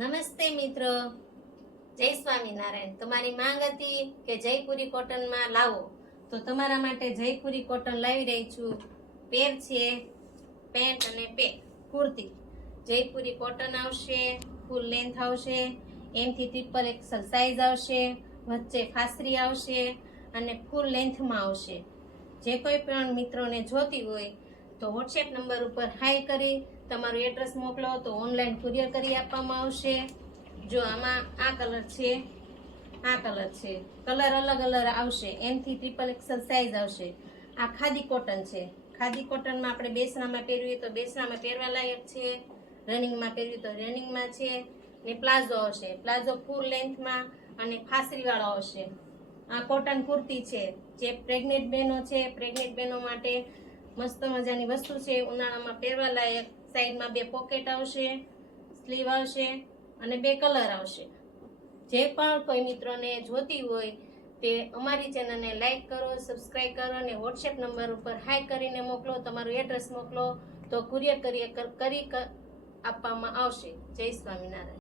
નમસ્તે મિત્રો, જય સ્વામિનારાયણ। તમારી માંગ હતી કે જયપુરી કોટનમાં લાવો, તો તમારા માટે જયપુરી કોટન લાવી રહી છું। પેર છે પેન્ટ અને કુર્તી। જયપુરી કોટન આવશે, ફૂલ લેન્થ આવશે, એમ થી ટ્રિપલ એક્સેલ સાઈઝ આવશે, વચ્ચે ફાસરી આવશે અને ફૂલ લેન્થમાં આવશે। જે કોઈ પણ મિત્રોને જોતી હોય તો વોટ્સએપ નંબર ઉપર હાઈ કરી તમારું એડ્રેસ મોકલો તો ઓનલાઈન કુરિયર કરી આપવામાં આવશે। જો આમાં આ કલર છે, આ કલર છે, કલર અલગ અલગ આવશે, એમ થી ટ્રિપલ એક્સેલ સાઈઝ આવશે। આ ખાદી કોટન છે। ખાદી કોટનમાં આપણે બેસણામાં પહેરવીએ તો બેસણામાં પહેરવા લાયક છે, રનિંગમાં પહેરવી તો રનિંગમાં છે ને પ્લાઝો આવશે। પ્લાઝો ફૂલ લેન્થમાં અને ફાસરી વાળો આવશે। આ કોટન કુર્તી છે, જે પ્રેગ્નેન્ટ બહેનો છે, પ્રેગ્નેન્ટ બહેનો માટે મસ્ત મજાની વસ્તુ છે, ઉનાળામાં પહેરવા લાયક। સાઈડમાં 2 પોકેટ આવશે, સ્લીવ આવશે અને 2 કલર આવશે। જે પણ કોઈ મિત્રોને જોતી હોય તે અમારી ચેનલને લાઈક કરો, સબસ્ક્રાઇબ કરો અને વોટ્સએપ નંબર ઉપર હાઈ કરીને મોકલો, તમારું એડ્રેસ મોકલો તો કુરિયર કરી આપવામાં આવશે। જય સ્વામિનારાયણ।